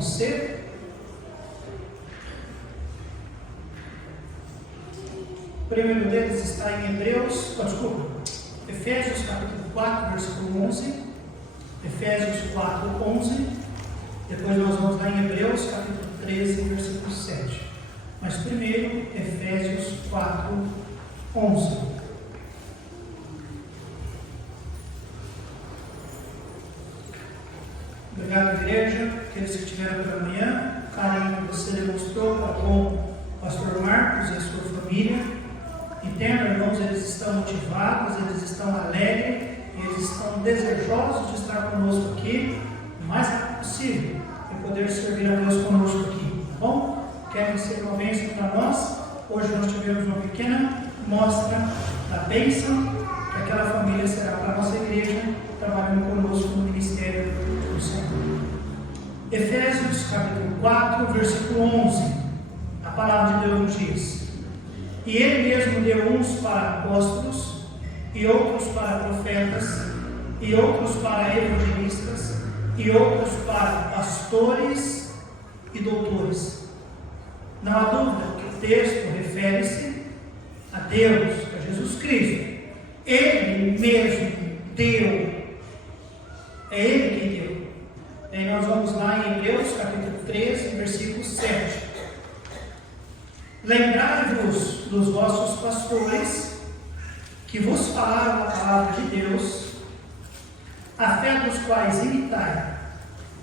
você. O primeiro deles está em Efésios capítulo 4, versículo 11. Efésios 4, 11. Depois nós vamos lá em Hebreus capítulo 13, versículo 7. Mas primeiro, Efésios 4, 11. Obrigado, igreja, aqueles que estiveram pela manhã. O carinho que você demonstrou para com o pastor Marcos e a sua família. Entenda, irmãos, eles estão motivados, eles estão alegres, eles estão desejosos de estar conosco aqui o mais rápido possível e poder servir a Deus conosco aqui, tá bom? Querem ser uma bênção para nós? Hoje nós tivemos uma pequena mostra da bênção que aquela família será para a nossa igreja, trabalhando conosco no ministério do Senhor. Efésios capítulo 4, versículo 11. A palavra de Deus nos diz: E Ele mesmo deu uns para apóstolos, e outros para profetas, e outros para evangelistas, e outros para pastores e doutores. Não há dúvida que o texto refere-se a Deus, a Jesus Cristo. Ele mesmo deu. É Ele quem deu. E nós vamos lá em Hebreus capítulo 13, versículo 7. Lembrai-vos dos vossos pastores, que vos falaram a palavra de Deus, a fé dos quais imitai,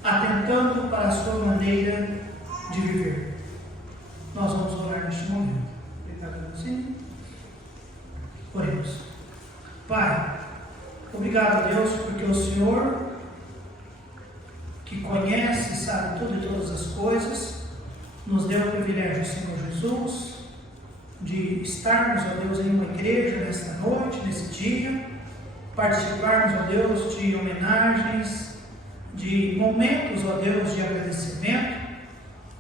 atentando para a sua maneira de viver. Nós vamos orar neste momento. Obrigado, assim. Oremos. Pai, obrigado a Deus, porque o Senhor, que conhece e sabe tudo e todas as coisas, nos deu o privilégio, Senhor Jesus, de estarmos, ó Deus, em uma igreja nesta noite, nesse dia, participarmos, ó Deus, de homenagens, de momentos, ó Deus, de agradecimento,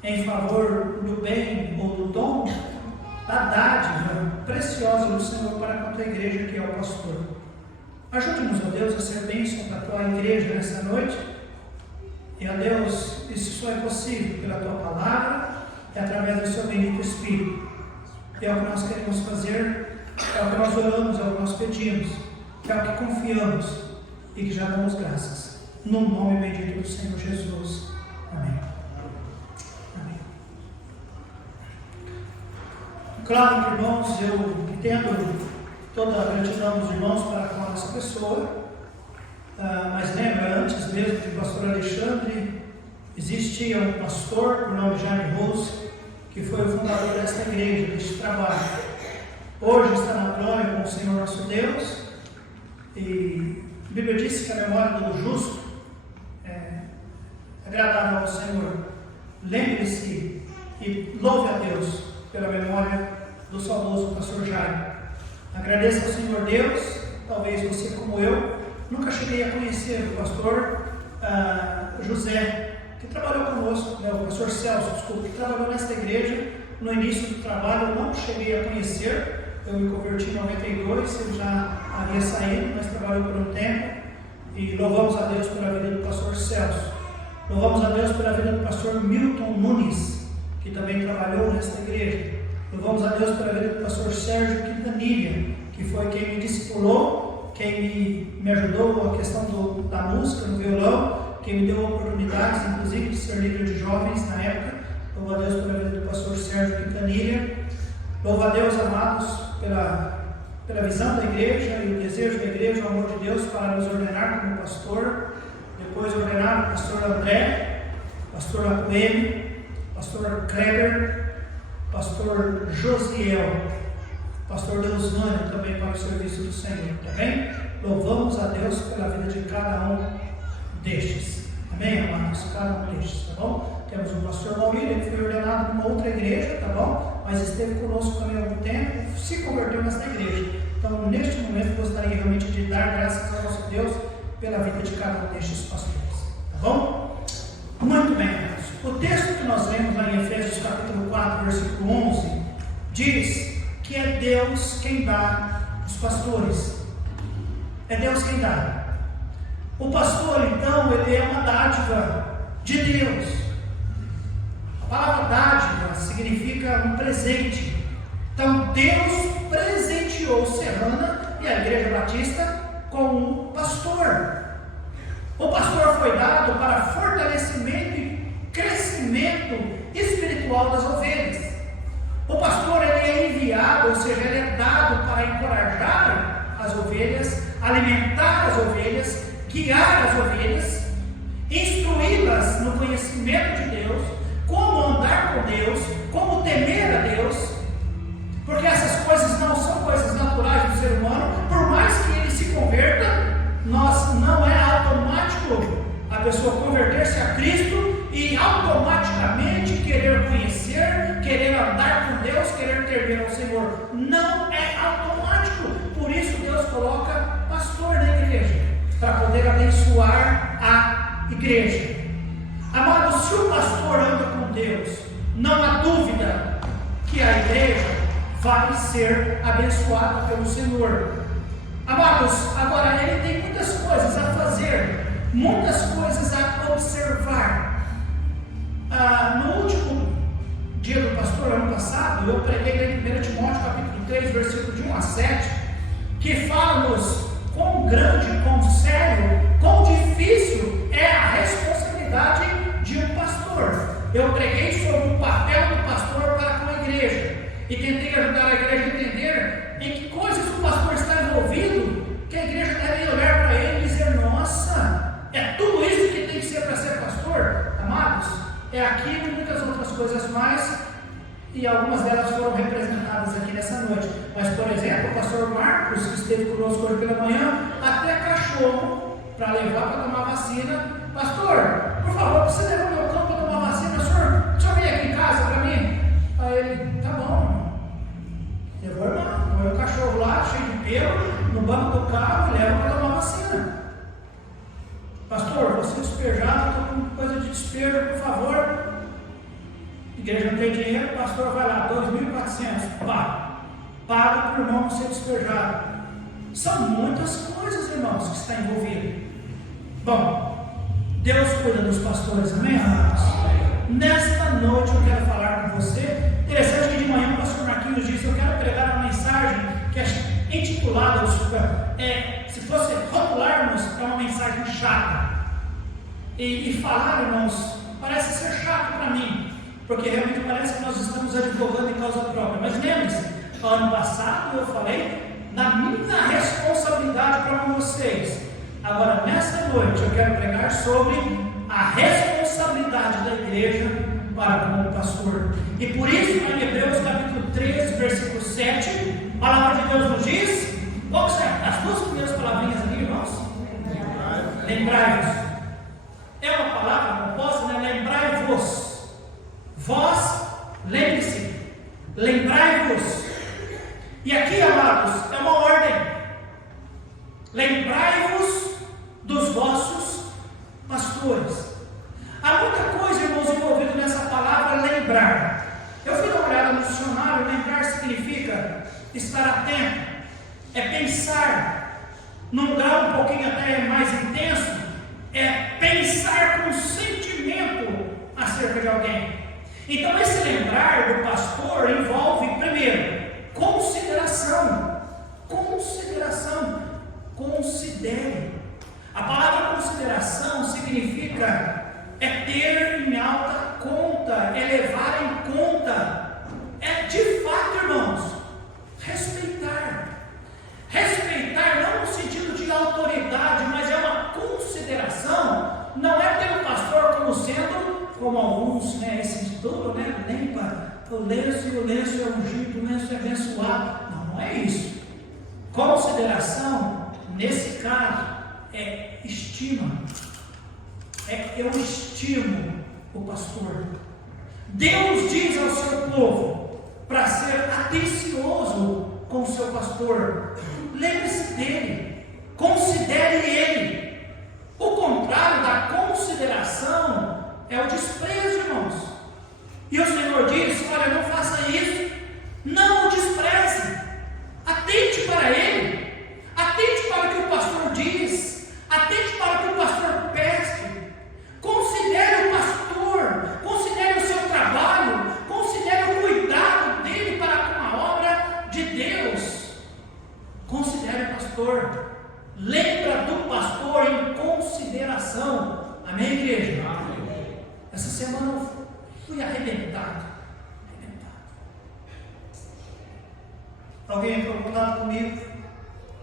em favor do bem ou do dom, da dádiva preciosa do Senhor para com a tua igreja, que é o pastor. Ajude-nos, ó Deus, a ser bênção para a tua igreja nesta noite. E, ó Deus, isso só é possível pela tua palavra e através do seu bendito Espírito. É o que nós queremos fazer, é o que nós oramos, é o que nós pedimos, é o que confiamos e que já damos graças. No nome bendito do Senhor Jesus. Amém. Amém. Claro que, irmãos, eu entendo toda a gratidão dos irmãos para com a nossa pessoa, mas lembra, antes mesmo do pastor Alexandre, existia um pastor por nome Jaime Rose, que foi o fundador desta igreja, deste trabalho. Hoje está na glória com o Senhor nosso Deus, e a Bíblia diz que a memória do justo é agradável ao Senhor. Lembre-se e louve a Deus pela memória do saudoso pastor Jaime. Agradeça ao Senhor Deus. Talvez você, como eu, nunca cheguei a conhecer o pastor José, que trabalhou conosco, o pastor Celso, desculpa, que trabalhou nesta igreja. No início do trabalho eu não cheguei a conhecer, eu me converti em 92, ele já havia saído, mas trabalhou por um tempo, e louvamos a Deus pela vida do pastor Celso. Louvamos a Deus pela vida do pastor Milton Nunes, que também trabalhou nesta igreja. Louvamos a Deus pela vida do pastor Sérgio Quintanilha, que foi quem me discipulou, quem me ajudou a questão da música no violão, quem me deu oportunidades, inclusive, de ser líder de jovens na época. Louvo a Deus pela vida do pastor Sérgio Quintanilha. Louvo a Deus, amados, pela visão da igreja e o desejo da igreja, o amor de Deus para nos ordenar como pastor. Depois ordenaram o pastor André, pastor Acuene, pastor Kleber, pastor Josiel, pastor Deusmano também para o serviço do Senhor, tá bem? Louvamos a Deus pela vida de cada um destes, amém, amados? Cada um destes, tá bom? Temos o pastor Maurílio, ele foi ordenado numa outra igreja, tá bom? Mas esteve conosco também há algum tempo, se converteu nesta igreja. Então, neste momento, gostaria realmente de dar graças ao nosso Deus pela vida de cada um destes pastores, tá bom? Muito bem, amados. O texto que nós lemos lá em Efésios capítulo 4, versículo 11, diz que é Deus quem dá os pastores. É Deus quem dá. O pastor, então, ele é uma dádiva de Deus. A palavra dádiva significa um presente. Então Deus presenteou Serrana e a Igreja Batista com um pastor. O pastor foi dado para fortalecimento e crescimento espiritual das ovelhas. O pastor ele é enviado, ou seja, ele é dado para encorajar as ovelhas, alimentar as ovelhas, guiar as ovelhas, instruí-las no conhecimento de Deus, como andar com Deus, como temer a Deus, porque essas coisas não são coisas naturais do ser humano. Por mais que ele se converta, não é automático a pessoa converter-se a Cristo e automaticamente querer conhecer, querer andar com Deus, querer temer ao Senhor. Não é automático. Por isso Deus coloca pastor na igreja, para poder abençoar a igreja. Amados, se o pastor anda com Deus, não há dúvida que a igreja vai ser abençoada pelo Senhor. Amados, agora ele tem muitas coisas a fazer, muitas coisas a observar. No último dia do pastor, ano passado, eu preguei em 1 Timóteo capítulo 3, versículo de 1 a 7, que fala-nos quão grande, quão sério, quão difícil é a responsabilidade de um pastor. Eu preguei sobre o papel do pastor para com a igreja e tentei ajudar a igreja a entender em que coisas o pastor está envolvido, que a igreja deve olhar para ele e dizer: nossa, é tudo isso que tem que ser para ser pastor? Amados, é aquilo e muitas outras coisas mais, e algumas delas foram representadas aqui nessa noite. Mas, por exemplo, o pastor Marcos, que esteve conosco hoje pela manhã, até cachorro para levar para tomar vacina. Pastor, por favor, você leva meu cão para tomar vacina? O senhor vem aqui em casa para mim? Aí ele: tá bom. Levou o cachorro lá, cheio de pelo, no banco do carro e leva para tomar vacina. Pastor, você despejado, estou com coisa de despejo, por favor. A igreja não tem dinheiro, o pastor vai lá, 2.400, paga para o irmão ser despejado. São muitas coisas, irmãos, que está envolvido. Bom, Deus cuida dos pastores, amém, amados? Nesta noite eu quero falar com você. Interessante que de manhã o pastor Marquinhos disse: eu quero pregar uma mensagem que é intitulada, se fosse rotularmos, é uma mensagem chata. E falar, irmãos, parece ser chato para mim, porque realmente parece que nós estamos advogando em causa própria. Mas lembre-se, ano passado eu falei na minha responsabilidade para com vocês. Agora, nesta noite, eu quero pregar sobre a responsabilidade da igreja para com o pastor. E por isso, em Hebreus capítulo 13, versículo 7, a palavra de Deus nos diz: qual são as duas primeiras palavrinhas ali, irmãos? Lembrai-vos. É uma palavra composta, né? Lembrai-vos. Vós, lembre-se. Lembrai-vos. E aqui, amados, é uma ordem. Lembrai-vos dos vossos pastores. Há muita coisa, irmãos, envolvida nessa palavra lembrar. Eu fui dar uma olhada no dicionário. Lembrar significa estar atento, é pensar num grau um pouquinho até mais intenso, é pensar com sentimento acerca de alguém. Então esse lembrar do pastor envolve, primeiro, consideração. Considere. A palavra consideração significa ter em alta conta, é levar em conta, é de fato, irmãos, respeitar não no sentido de autoridade, mas é uma consideração. Não é ter o pastor como sendo, como alguns, né, esse título, né, limpa o lenço, e o lenço é ungido, o lenço é abençoado. Não é isso. Consideração, nesse caso, é estima. Eu estimo o pastor. Deus diz ao seu povo para ser atencioso com o seu pastor. Lembre-se dele, considere ele. O contrário da consideração é o desprezo, irmãos. E o Senhor diz: olha, não faça isso, não o despreze, atente para ele, atente para o que o pastor diz, atente para o que o pastor pede. Considere o pastor, considere o seu trabalho. Alguém entrou em contato comigo,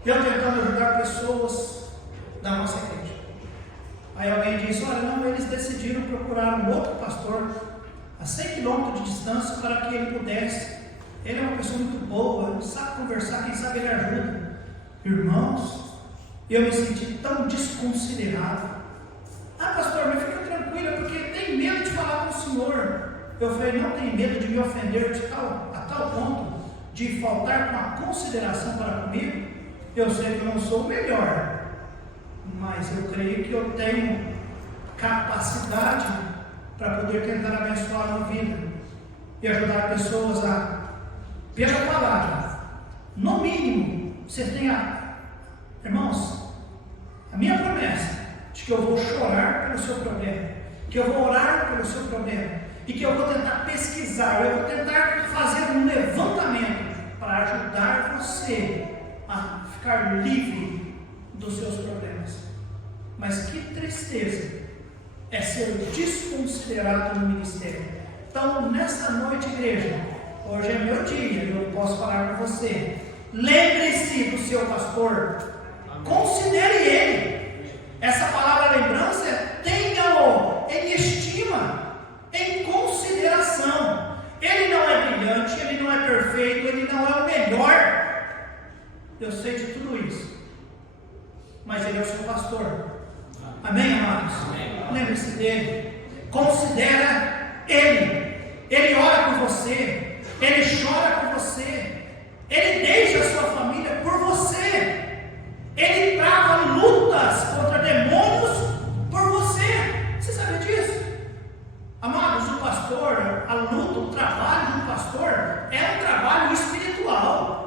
eu tentando ajudar pessoas da nossa igreja. Aí alguém disse: olha, não, eles decidiram procurar um outro pastor a 100 quilômetros de distância para que ele pudesse. Ele é uma pessoa muito boa, sabe conversar, quem sabe ele ajuda. Irmãos, eu me senti tão desconsiderado. Ah, pastor, mas fica tranquila, porque tem medo de falar com o senhor. Eu falei: não tem medo de me ofender a tal ponto de faltar com a consideração para comigo? Eu sei que eu não sou o melhor, mas eu creio que eu tenho capacidade para poder tentar abençoar a vida e ajudar pessoas pela palavra. No mínimo, você tenha, irmãos, a minha promessa de que eu vou chorar pelo seu problema, que eu vou orar pelo seu problema, e que eu vou tentar pesquisar, eu vou tentar fazer um levantamento para ajudar você a ficar livre dos seus problemas. Mas que tristeza é ser desconsiderado no ministério. Então, nessa noite, igreja, hoje é meu dia e eu posso falar para você: lembre-se do seu pastor, considere ele. Essa palavra lembrança, tenha-o em estima, em consideração. Ele não é brilhante, ele não é perfeito, ele não é o melhor. Eu sei de tudo isso, mas ele é o seu pastor. Amém, amados? Lembre-se dele, considera ele. Ele ora por você, ele chora por você, ele deixa a sua família por você, ele trava lutas contra demônios por você. Você sabe disso? Amados, o pastor, a luta, o trabalho do pastor é um trabalho espiritual.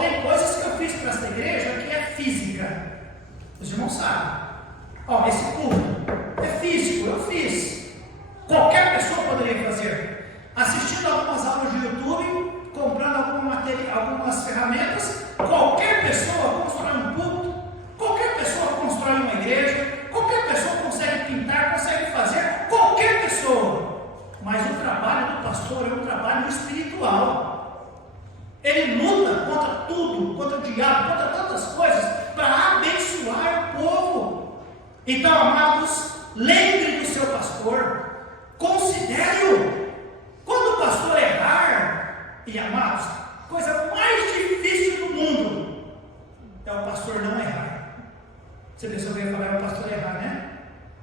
Tem coisas que eu fiz para esta igreja que é física. Os irmãos sabem. Esse culto é físico, eu fiz. Qualquer pessoa poderia fazer. Assistindo algumas aulas de YouTube, comprando algumas ferramentas, qualquer pessoa constrói um culto, qualquer pessoa constrói uma igreja, qualquer pessoa consegue pintar, consegue fazer, qualquer pessoa. Mas o trabalho do pastor é um trabalho espiritual. Ele luta contra tudo, contra o diabo, contra tantas coisas, para abençoar o povo. Então, amados, lembre do seu pastor, considere-o. Quando o pastor errar, e amados, coisa mais difícil do mundo é o pastor não errar. Você pensou que eu ia falar é o pastor errar, né?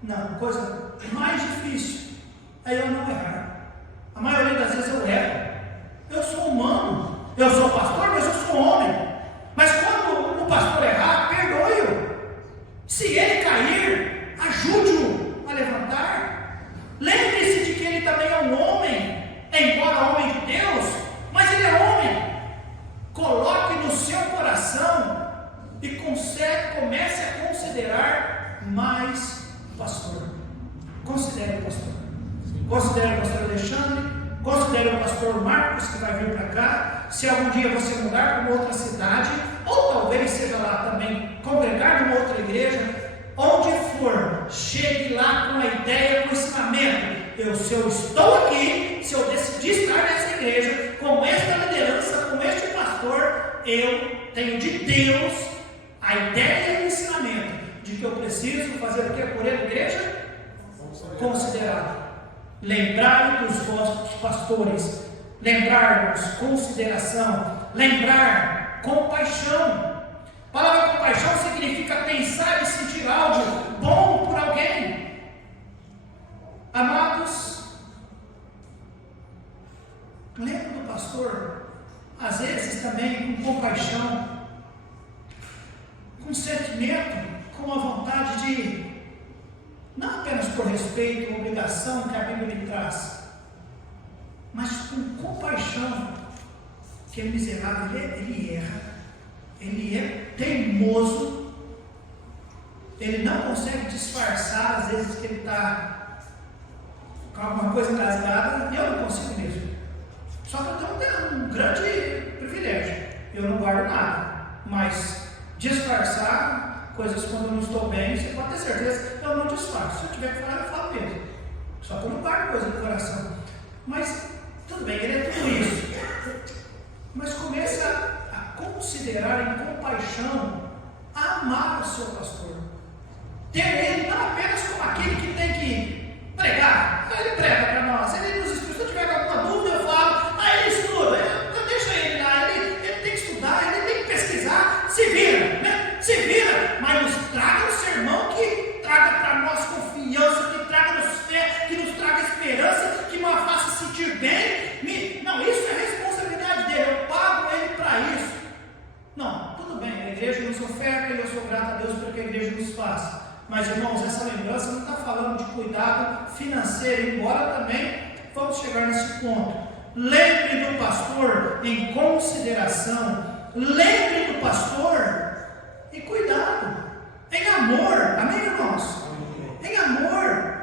Não, coisa mais difícil é eu não errar. A maioria das vezes eu erro. Eu sou humano. Eu sou pastor, mas eu sou homem. Mas quando o pastor errar, perdoe-o. Se ele cair, ajude-o a levantar. Lembre-se de que ele também é um homem, embora homem de Deus, mas ele é homem. Coloque no seu coração e comece a considerar mais o pastor. Considere o pastor. Considere o pastor Alexandre. Considere o pastor Marcos, que vai vir para cá. Se algum dia você mudar para uma outra cidade, ou talvez seja lá também, congregar numa outra igreja, onde for, chegue lá com a ideia, com o ensinamento. Se eu estou aqui, se eu decidir estar nessa igreja, com esta liderança, com este pastor, eu tenho de Deus a ideia e o ensinamento de que eu preciso fazer o que por ele, igreja? Considerar. Lembrai dos vossos pastores, lembrarmos consideração, lembrar compaixão. A palavra compaixão significa pensar e sentir algo bom por alguém. Amados, lembra do pastor, às vezes também com compaixão, com sentimento, com a vontade de, não apenas por respeito ou obrigação que a Bíblia lhe traz, mas com compaixão, que é miserável, ele erra, ele é teimoso, ele não consegue disfarçar, às vezes, que ele está com alguma coisa engasgada, e eu não consigo mesmo. Só que eu tenho um grande privilégio, eu não guardo nada, mas disfarçar coisas quando eu não estou bem, você pode ter certeza, eu não disfarço. Se eu tiver que falar, eu falo mesmo. Só que eu não guardo coisa no coração. Mas, tudo bem, ele é tudo isso. mas comece a considerar em compaixão, a amar o seu pastor. Ter ele não apenas como aquele que tem que pregar. Ele prega para nós, ele nos estuda. Se eu tiver alguma dúvida, eu falo. Ele estuda, deixa ele lá, ele tem que estudar, ele tem que pesquisar. Se vira, né? Se vira, mas nos traga um sermão que traga para nós confiança, que traga-nos fé, que nos traga esperança, que nos faça sentir bem. Não, isso é responsabilidade dele, eu pago ele para isso. Não, tudo bem, a igreja nos oferta e eu sou grato a Deus pelo que a igreja nos faz. Mas, irmãos, essa lembrança não está falando de cuidado financeiro, embora também vamos chegar nesse ponto. Lembre do pastor em consideração, lembre do pastor em cuidado, em amor, amém, irmãos? Em amor,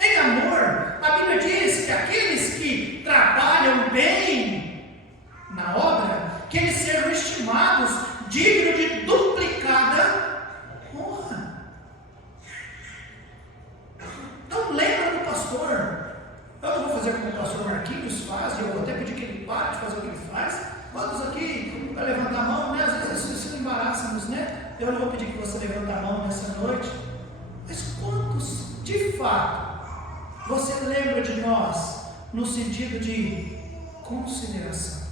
em amor. A Bíblia diz que aqueles que trabalham bem na obra, que eles sejam estimados dignos de duplicada honra. Então lembra do pastor. Eu não vou fazer como o pastor Marquinhos faz, e eu vou até pedir que ele pare de fazer o que ele faz. Quantos aqui vai levantar a mão, né? Às vezes isso embaraça-nos, né? Eu não vou pedir que você levante a mão nessa noite. Mas quantos, de fato, você lembra de nós no sentido de consideração?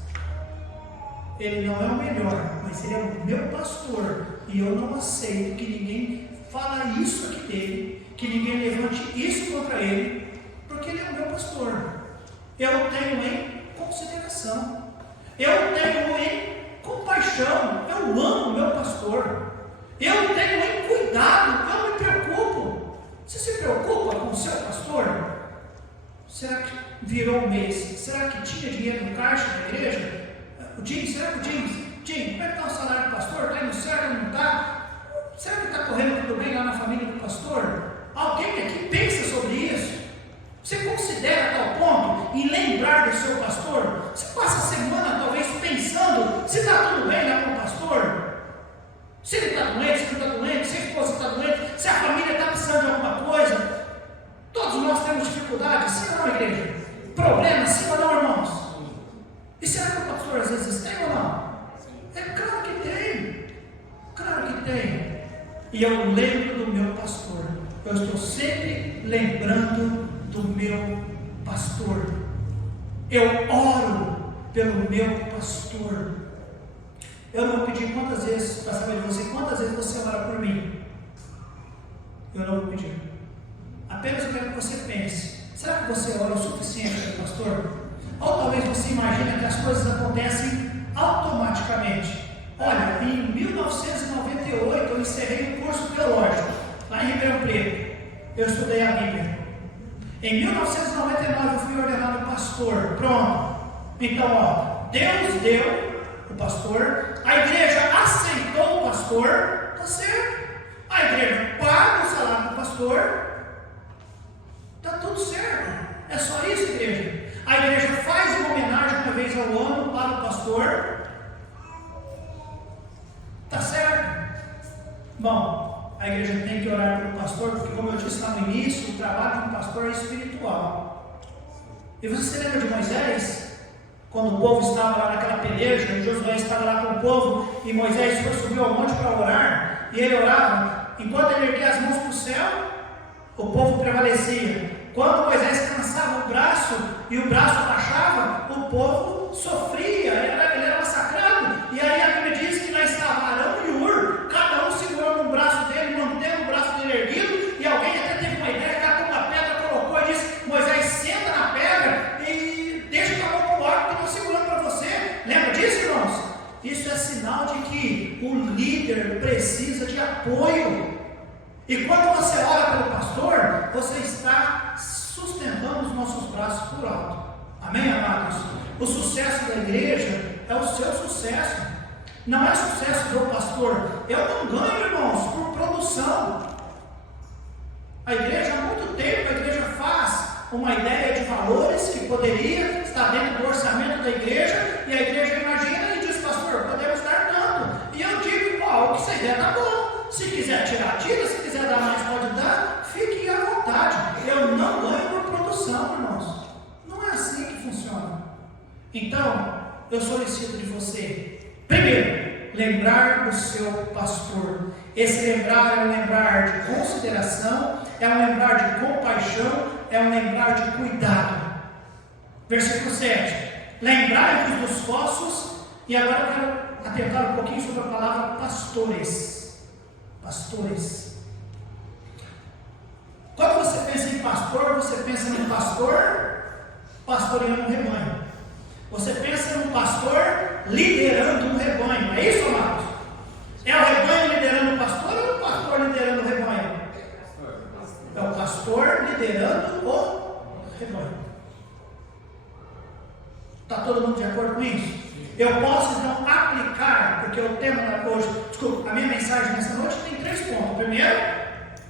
Ele não é o melhor, mas ele é o meu pastor, e eu não aceito que ninguém fale isso aqui dele, que ninguém levante isso contra ele, porque ele é o meu pastor. Eu tenho em consideração, eu tenho em compaixão, eu amo o meu pastor, eu tenho em cuidado, eu me preocupo. Você se preocupa com o seu pastor? Será que virou um mês? Será que tinha dinheiro no caixa da igreja? O James, será que o James, como é que está o salário do pastor? Está indo certo ou não está? Será que está correndo tudo bem lá na família do pastor? Alguém aqui pensa sobre isso? Você considera tal ponto em lembrar do seu pastor? Você passa a semana talvez pensando se está tudo bem lá com o pastor? Se ele está doente, se ele não está doente, se a esposa está doente, se a família está precisando de alguma coisa. Todos nós temos dificuldades, sim ou não, igreja? Problemas, sim ou não, irmãos? E será que o pastor às vezes tem ou não? É claro que tem. Claro que tem. E eu lembro do meu pastor. Eu estou sempre lembrando do meu pastor. Eu oro pelo meu pastor. Eu não vou pedir quantas vezes, para saber de você, quantas vezes você ora por mim. Eu não vou pedir. Apenas eu quero que você pense. Será que você ora o suficiente pelo pastor? Ou talvez você imagine que as coisas acontecem automaticamente. Olha, em 1998 eu encerrei um curso teológico, lá em Ribeirão Preto. Eu estudei a Bíblia. Em 1999 eu fui ordenado pastor. Pronto. Então, Deus deu o pastor, a igreja aceitou o pastor, está certo. A igreja paga o salário do pastor, está tudo certo. É só isso, igreja. A igreja faz uma homenagem uma vez ao ano para o pastor. Está certo? Bom, a igreja tem que orar pelo pastor, porque como eu disse lá no início, o trabalho do pastor é espiritual. E você se lembra de Moisés? Quando o povo estava lá naquela peleja, e Josué estava lá com o povo, e Moisés subiu ao monte para orar, e ele orava, enquanto ele erguia as mãos para o céu, o povo prevalecia. Quando Moisés cansava o braço e o braço baixava, o povo sofria, ele era massacrado. E aí a Bíblia diz que lá estava Arão e Hur, cada um segurando um braço dele, mantendo o braço dele erguido, e alguém até teve uma ideia, catou uma pedra, colocou e disse: Moisés, senta na pedra e deixa a mão para o ar, que eu estou segurando para você. Lembra disso, irmãos? Isso é sinal de que o líder precisa de apoio. E quando você ora pelo pastor, você está sustentando os nossos braços por alto. Amém, amados? O sucesso da igreja é o seu sucesso. Não é sucesso do pastor. Eu não ganho, irmãos, por produção. A igreja, há muito tempo, a igreja faz uma ideia de valores que poderia estar dentro do orçamento da igreja, e a igreja imagina e diz: pastor, podemos dar tanto. E eu digo: o que você der tá bom. Se quiser tirar, tira. Se quiser dar mais, pode dar. Fique à vontade. Eu não ganho por produção, irmãos. Não é assim que funciona. Então, eu solicito de você, primeiro, lembrar do seu pastor. Esse lembrar é um lembrar de consideração, é um lembrar de compaixão, é um lembrar de cuidado. Versículo 7. Lembrai-vos dos vossos, e agora eu quero atentar um pouquinho sobre a palavra pastores. Pastores. Quando você pensa em pastor, você pensa num pastor pastoreando um rebanho. Você pensa num pastor liderando um rebanho. É isso, amados? É o rebanho liderando o pastor ou o pastor liderando o rebanho? É o pastor liderando o rebanho. Está todo mundo de acordo com isso? Eu posso então aplicar, porque o tema da hoje, desculpa, a minha mensagem nessa noite tem 3 pontos. Primeiro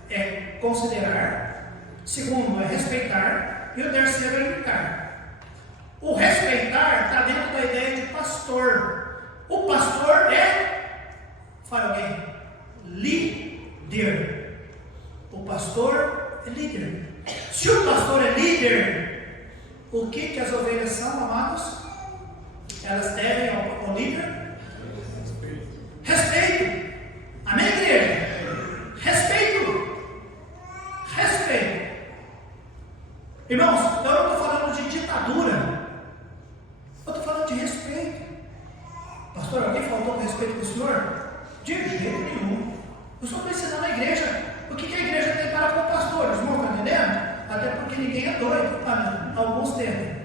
é considerar, segundo é respeitar, e o terceiro é imitar. O respeitar está dentro da ideia de pastor. O pastor é, fala alguém, líder. O pastor é líder. Se o pastor é líder, o que as ovelhas são, amados? Elas devem ao líder respeito. Amém, igreja? Respeito. Respeito. Irmãos, eu não estou falando de ditadura, eu estou falando de respeito. Pastor, alguém faltou com respeito do Senhor? De jeito nenhum. Eu só estou ensinando a igreja o que a igreja tem para com pastores. Não estão entendendo? Até porque ninguém é doido. Alguns tempo.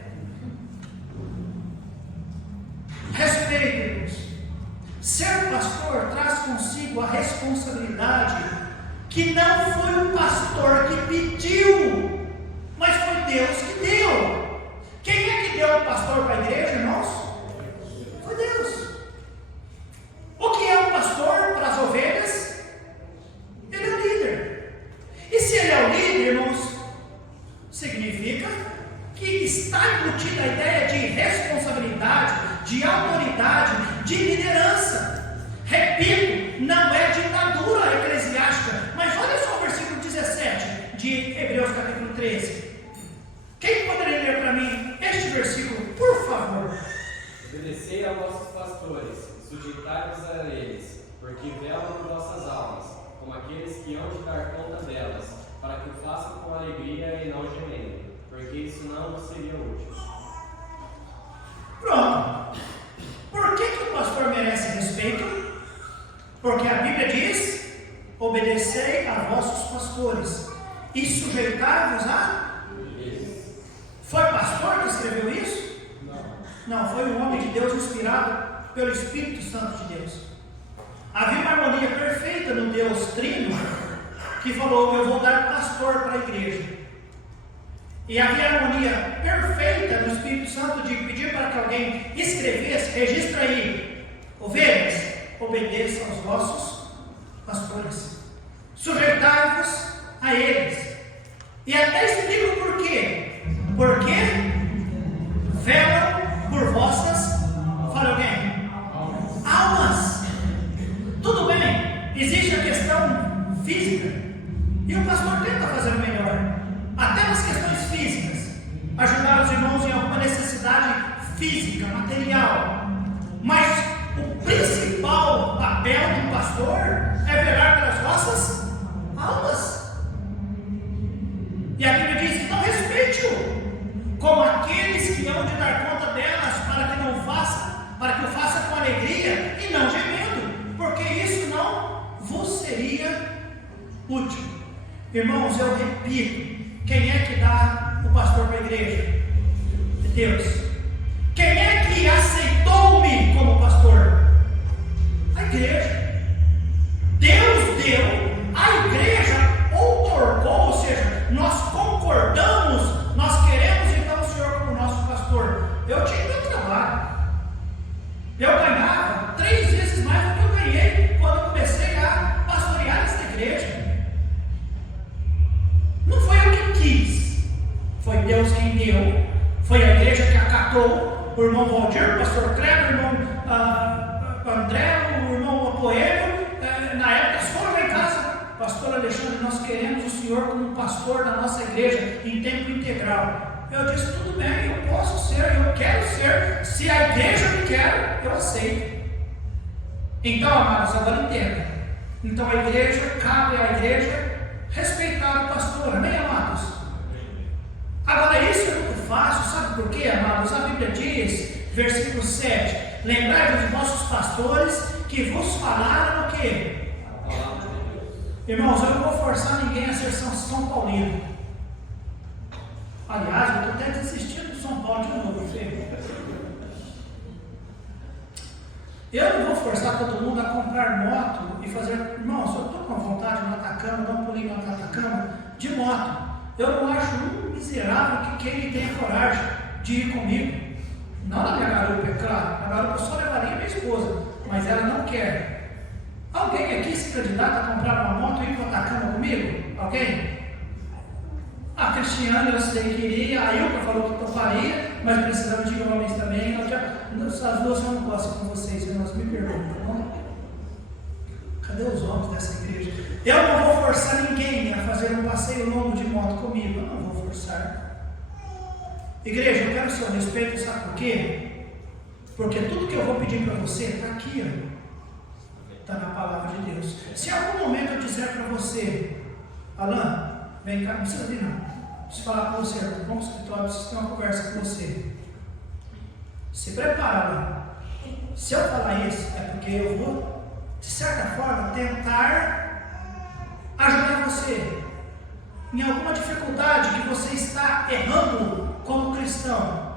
Respeito. Ser pastor traz consigo a responsabilidade que não foi o pastor que pediu, mas foi Deus que deu. Quem é que deu o pastor para a igreja, irmãos? Foi Deus. O que é o pastor para as ovelhas? Ele é o líder. E se ele é o líder, irmãos, significa que está embutida a ideia de responsabilidade, de autoridade, de liderança. Repito, não é ditadura eclesiástica, mas olha só o versículo 17 de Hebreus capítulo 13. Quem poderia ler para mim este versículo, por favor? Obedecei a vossos pastores, sujeitai-vos a eles, porque velam por vossas almas, como aqueles que hão de dar conta delas, para que o façam com alegria e não gemendo, porque isso não vos seria útil. Pronto. Por que o pastor merece respeito? Porque a Bíblia diz: obedecei a vossos pastores e sujeitai-vos a... Foi pastor que escreveu isso? Não, foi um homem de Deus inspirado pelo Espírito Santo de Deus. Havia uma harmonia perfeita no Deus Trino, que falou: eu vou dar pastor para a igreja. E havia harmonia perfeita no Espírito Santo de pedir para que alguém escrevesse: registra aí, ovelhas, obedeçam aos vossos pastores, sujeitai-vos a eles. E até explica o porquê. Porque velam por vossas, fala alguém, almas. Tudo bem, existe a questão física, e o pastor tenta fazer o melhor, até nas questões físicas, ajudar os irmãos em alguma necessidade física, material. Mas o principal papel do pastor é velar pelas vossas almas. E a Bíblia diz: então respeite-o como aqueles que hão de dar conta delas, para que o faça com alegria e não gemendo, porque isso não vos seria útil. Irmãos, eu repito, quem é que dá o pastor para a igreja? Deus. Quem é que aceitou-me como pastor? A igreja. Deus deu, a igreja outorgou, ou seja, nós concordamos, nós queremos então o Senhor como nosso pastor. Eu tinha meu trabalho, eu ganhava 3 vezes mais do que eu ganhei quando eu comecei a pastorear esta igreja. Não foi eu que quis, foi Deus quem deu, foi a igreja que acatou. O irmão Valdir, o pastor Kleber, o irmão André, o irmão Apoelo, na época foram lá em casa: pastor Alexandre, nós queremos o Senhor como pastor da nossa igreja em tempo integral. Eu disse: tudo bem, eu posso ser, eu quero ser, se a igreja me quero, eu aceito. Então, amados, agora entenda. Então a igreja, cabe à igreja respeitar o pastor, amém, amados? Agora isso é muito fácil, sabe por quê, amados? A Bíblia diz, versículo 7, lembrai-vos dos vossos pastores que vos falaram o quê? Irmãos, eu não vou forçar ninguém a ser São Paulino. Aliás, eu estou até desistindo do São Paulo de novo, filho. Eu não vou forçar todo mundo a comprar moto e fazer. Irmãos, eu estou com vontade no Atacama, dar um pulinho no Atacama de moto. Eu não acho um miserável que quem tenha coragem de ir comigo. Não na minha garupa, é claro. Na garupa eu só levaria minha esposa, mas ela não quer. Alguém aqui se candidata a comprar uma moto e ir para o Atacama comigo? Alguém? A Cristiane, eu sei que iria, a Ilka falou que toparia, mas precisamos de homens também. As duas eu não posso com vocês, irmãos, me perdoem, tá bom? Cadê os homens dessa igreja? Eu não vou forçar ninguém a fazer um passeio longo de moto comigo, eu não vou forçar. Igreja, eu quero o seu respeito, sabe por quê? Porque tudo que eu vou pedir para você está aqui, ó. Está na palavra de Deus. Se em algum momento eu disser para você, Alan, vem cá, não precisa vir não. Preciso falar com você, vamos ao escritório, preciso ter uma conversa com você. Se prepara, Alan. Se eu falar isso, é porque eu vou, de certa forma, tentar ajudar você em alguma dificuldade que você está errando como cristão.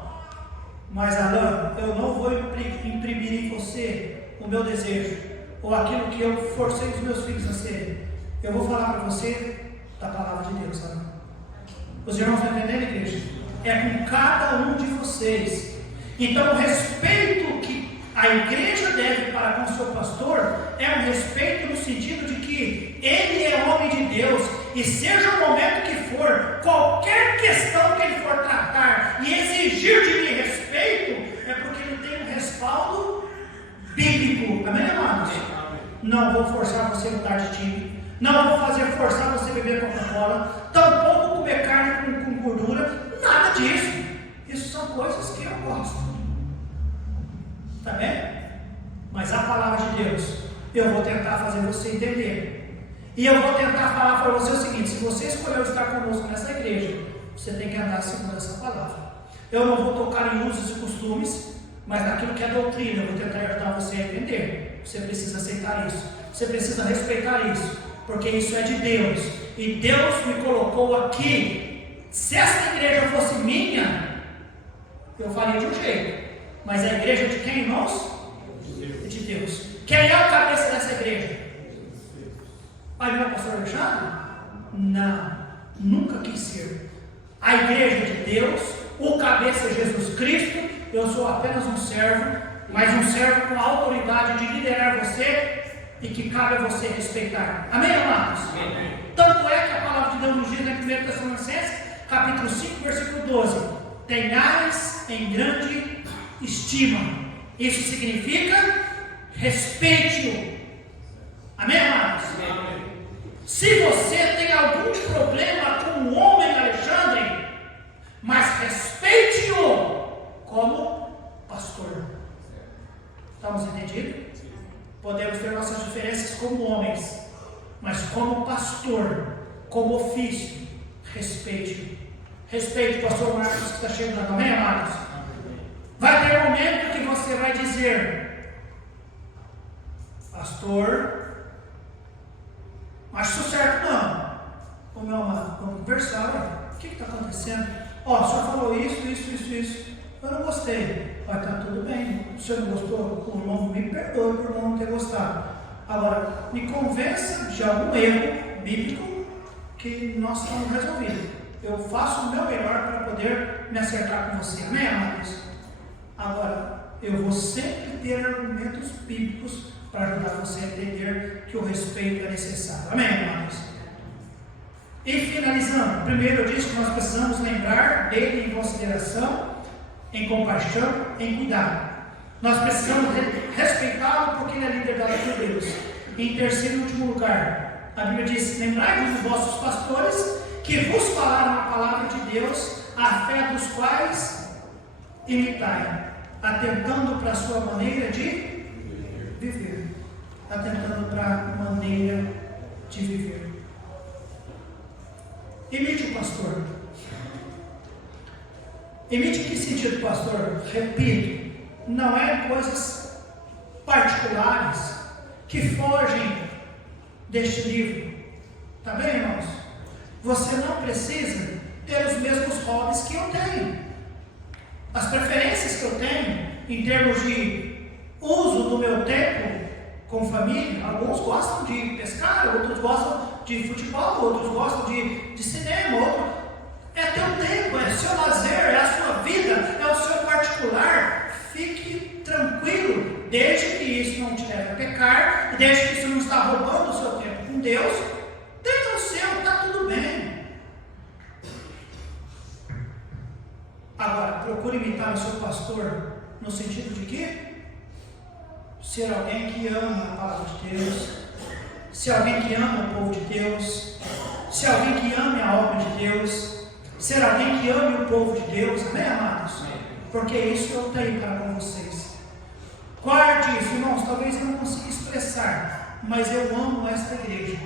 Mas, Alan, eu não vou imprimir em você o meu desejo, ou aquilo que eu forcei os meus filhos a serem. Eu vou falar para você da palavra de Deus, Alan. Os irmãos estão entendendo, igreja? É com cada um de vocês. Então, o respeito que a igreja deve para com o seu pastor é um respeito no sentido de que ele é homem de Deus, e seja o momento que for, qualquer questão que ele for tratar e exigir de mim respeito, é porque ele tem um respaldo bíblico, amém, amados? Não vou forçar você a mudar de time, não vou forçar você a beber Coca-Cola, tampouco comer carne com gordura, nada disso. Isso são coisas que eu gosto, tá bem? Mas a palavra de Deus, eu vou tentar fazer você entender. E eu vou tentar falar para você o seguinte: se você escolheu estar conosco nessa igreja, você tem que andar segundo essa palavra. Eu não vou tocar em usos e costumes, mas naquilo que é doutrina, eu vou tentar ajudar você a entender. Você precisa aceitar isso, você precisa respeitar isso, porque isso é de Deus, e Deus me colocou aqui. Se essa igreja fosse minha, eu faria de um jeito, mas a igreja é de quem, irmãos? É de Deus. Quem é o cabeça dessa igreja? Pai, meu pastor Alexandre? Não, nunca quis ser. A igreja é de Deus, o cabeça é Jesus Cristo, eu sou apenas um servo, mas um servo com a autoridade de liderar você e que cabe a você respeitar. Amém, amados? Amém. Tanto é que a palavra de Deus nos diz em 1 Tessalonicenses, capítulo 5, versículo 12: tenhais em grande estima. Isso significa respeite-o. Amém, amados? Amém. Se você tem algum problema com o homem Alexandre, mas respeite-o como pastor. Estamos entendidos? Podemos ter nossas diferenças como homens, mas como pastor, como ofício, respeite-o. Respeite o pastor Marcos que está chegando, amém, amados? Vai ter um momento que você vai dizer: pastor, acho isso certo não. Ô meu amado, vamos conversar, o que está acontecendo? Ó, o senhor falou isso. Eu não gostei. Vai estar tudo bem. O senhor não gostou? O irmão me perdoe por não ter gostado. Agora, me convença de algum erro bíblico que nós estamos resolvidos. Eu faço o meu melhor para poder me acertar com você. Amém, amados? Agora, eu vou sempre ter argumentos bíblicos para ajudar você a entender que o respeito é necessário. Amém, amados? E finalizando, primeiro eu disse que nós precisamos lembrar dele em consideração, em compaixão, em cuidado. Nós precisamos respeitá-lo porque ele é líder da lei de Deus. Em terceiro e último lugar, a Bíblia diz: lembrai-vos dos vossos pastores que vos falaram a palavra de Deus, a fé dos quais imitai. atentando para a sua maneira de viver. Atentando para a maneira de viver. Imite o pastor. Imite em que sentido, pastor? Repito, não é coisas particulares que fogem deste livro. Tá bem, irmãos? Você não precisa ter os mesmos hobbies que eu tenho. As preferências que eu tenho em termos de uso do meu tempo com família, alguns gostam de pescar, outros gostam de futebol, outros gostam de cinema, outros... É teu tempo, é seu lazer, é a sua vida, é o seu particular. Fique tranquilo, desde que isso não te leve a pecar, e desde que isso não está roubando o seu tempo com Deus, tenha o seu, está tudo bem. Agora, procure imitar o seu pastor, no sentido de que ser alguém que ama a palavra de Deus, ser alguém que ama o povo de Deus, ser alguém que ame a obra de Deus, ser alguém que ame o povo de Deus, amém, amados? Porque isso eu tenho para com vocês. Guarde isso, irmãos, talvez eu não consiga expressar, mas eu amo esta igreja.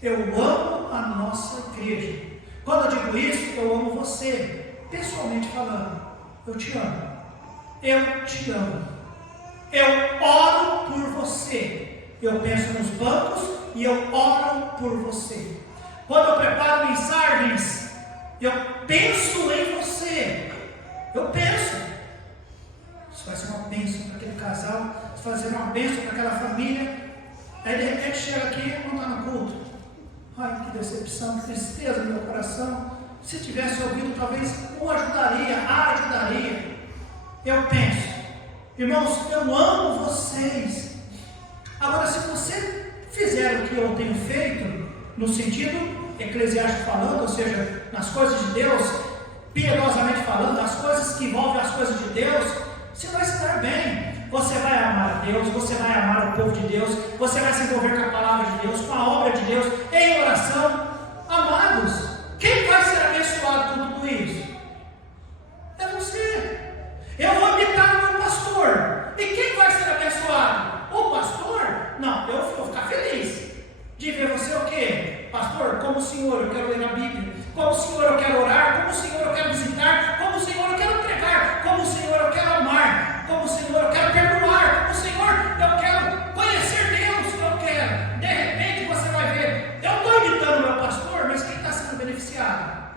Eu amo a nossa igreja. Quando eu digo isso, eu amo você, pessoalmente falando. Eu te amo. Eu te amo. Eu oro por você. Eu penso nos bancos e eu oro por você. Quando eu preparo mensagens, eu penso em você. Eu penso. Isso vai ser uma bênção para aquele casal. Isso vai ser uma bênção para aquela família. Aí de repente chega aqui e não está no culto. Ai, que decepção, que tristeza no meu coração. Se tivesse ouvido, talvez o ajudaria. Eu penso, irmãos, eu amo vocês. Agora, se você fizer o que eu tenho feito, no sentido eclesiástico falando, ou seja, nas coisas de Deus, piedosamente falando, nas coisas que envolvem as coisas de Deus, você vai estar bem. Você vai amar a Deus, você vai amar o povo de Deus, você vai se envolver com a palavra de Deus, com a obra de Deus, em oração. Amados, quem vai ser abençoado com tudo isso? É você. Eu vou imitar o meu pastor. E quem vai ser abençoado? O pastor? Não, eu vou ficar feliz de ver você o quê? Pastor, como o Senhor eu quero ler a Bíblia, como o Senhor eu quero orar, como o Senhor eu quero visitar, como o Senhor eu quero pregar, como o Senhor eu quero amar, como o Senhor eu quero perdoar, como o Senhor eu quero conhecer Deus, eu quero. De repente você vai ver, eu estou imitando o meu pastor, mas quem está sendo beneficiado?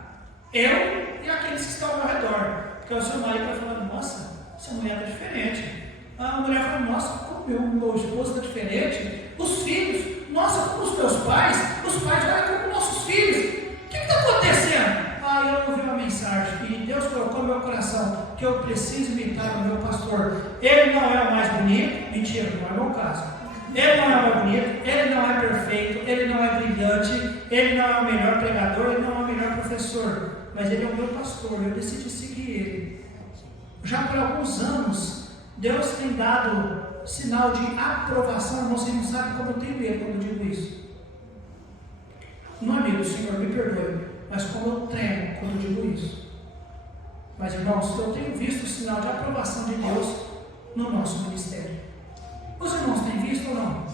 Eu e aqueles que estão ao meu redor. Porque o seu marido vai falar, nossa, essa mulher está diferente. A mulher fala, nossa, como meu esposo está diferente. Os filhos, nossa, como os meus pais, olha como nossos filhos. O que está acontecendo? Eu ouvi uma mensagem e Deus colocou no meu coração que eu preciso imitar o meu pastor. Ele não é o mais bonito, mentira, não é o meu caso. Ele não é o mais bonito, ele não é perfeito, ele não é brilhante, ele não é o melhor pregador, ele não é o melhor professor, mas ele é o meu pastor, eu decidi seguir ele. Já por alguns anos, Deus tem dado sinal de aprovação, você não sabe como eu tenho medo quando eu digo isso. Não é medo, Senhor, me perdoe, mas como eu tremo quando eu digo isso. Mas irmãos, eu tenho visto o sinal de aprovação de Deus no nosso ministério. Os irmãos têm visto ou não?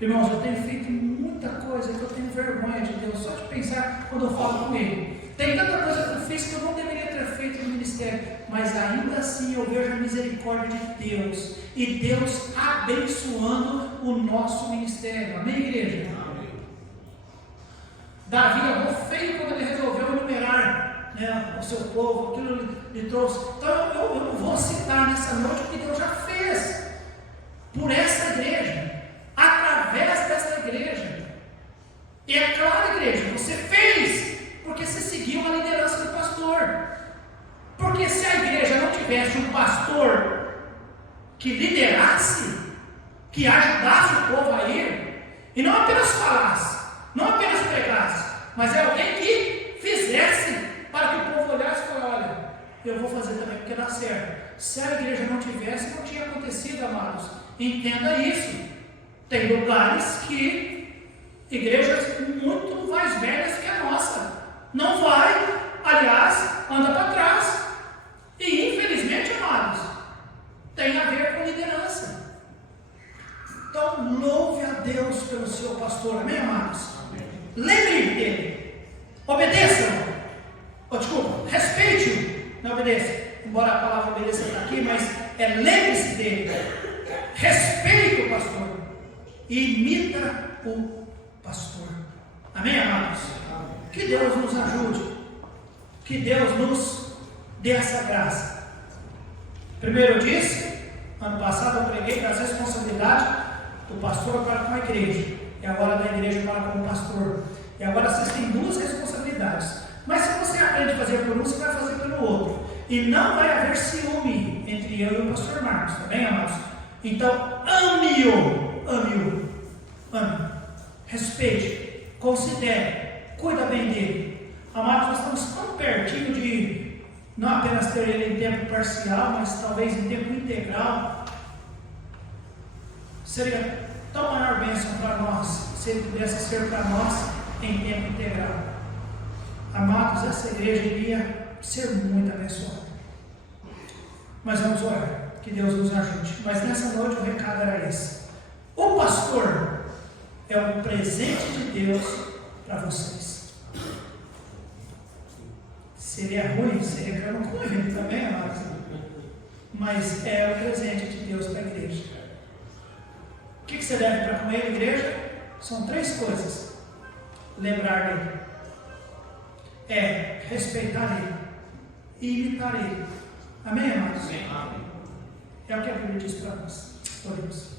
Irmãos, eu tenho feito muita coisa que eu tenho vergonha de Deus, só de pensar quando eu falo com Ele. Tem tanta coisa que eu fiz que eu não deveria ter feito no ministério, mas ainda assim eu vejo a misericórdia de Deus, e Deus abençoando o nosso ministério. Amém, igreja? Amém. Davi errou feio quando ele resolveu enumerar, o seu povo, aquilo lhe trouxe. Então eu vou citar nessa noite o que Deus já fez por essa igreja, através dessa igreja. E é claro, igreja, você fez porque você seguiu a liderança do pastor. Porque se a igreja não tivesse um pastor que liderasse, que ajudasse o povo a ir, e não apenas falasse, não apenas pregasse, mas é alguém que fizesse para que o povo olhasse e falasse, olha, eu vou fazer também porque dá certo. Se a igreja não tivesse, não tinha acontecido, amados. Entenda isso. Tem lugares que igrejas muito mais velhas que a nossa não vai, aliás, anda para trás. E infelizmente pastor. Amém, amados? Lembre dele. Obedeça-o. Desculpa, respeite-o. Não obedeça. Embora a palavra obedeça está aqui, mas lembre-se dele. Respeite o pastor. E imita o pastor. Amém, amados? Que Deus nos ajude. Que Deus nos dê essa graça. Primeiro eu disse, ano passado eu preguei das responsabilidades do pastor para com a igreja. E agora da igreja para com o pastor. E agora vocês têm duas responsabilidades. Mas se você aprende a fazer por um, você vai fazer pelo outro. E não vai haver ciúme entre eu e o pastor Marcos. Tá bem, amados? Então, ame-o. Ame-o. Ame. Respeite. Considere. Cuida bem dele. Amados, nós estamos tão pertinho de não apenas ter ele em tempo parcial, mas talvez em tempo integral. Seria tão maior bênção para nós, se ele pudesse ser para nós em tempo integral. Amados, essa igreja iria ser muito abençoada. Mas vamos orar, que Deus nos ajude. Mas nessa noite o recado era esse. O pastor é um presente de Deus para vocês. Se ele é ruim, você reclama com ele também, amados. Mas é o presente de Deus para a igreja. O que você deve para com ele, igreja? São 3 coisas. Lembrar dele. Respeitar ele. E imitar ele. Amém, amados? Amém. É o que a Bíblia diz para nós. Oremos.